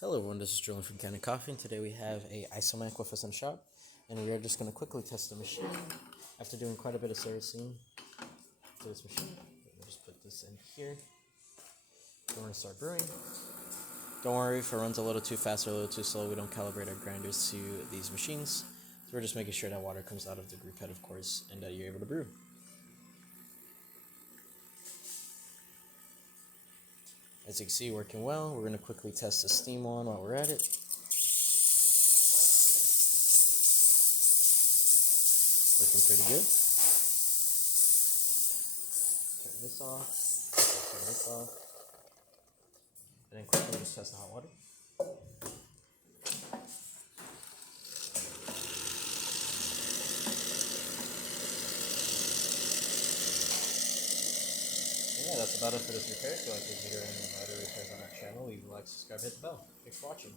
Hello everyone, this is Julian from Kanen Coffee, and today we have a Isomac with us in the shop, and we are just going to quickly test the machine. After doing quite a bit of servicing to this machine, we'll just put this in here. We're going to start brewing. Don't worry if it runs a little too fast or a little too slow, we don't calibrate our grinders to these machines, so we're just making sure that water comes out of the group head, of course, and that you're able to brew. As you can see, working well. We're going to quickly test the steam on while we're at it. Working pretty good. Turn this off. Turn this off. And then quickly just test the hot water. Yeah, that's about it for this repair. If you like this video and any other repairs on our channel, leave a like, subscribe, hit the bell. Thanks for watching.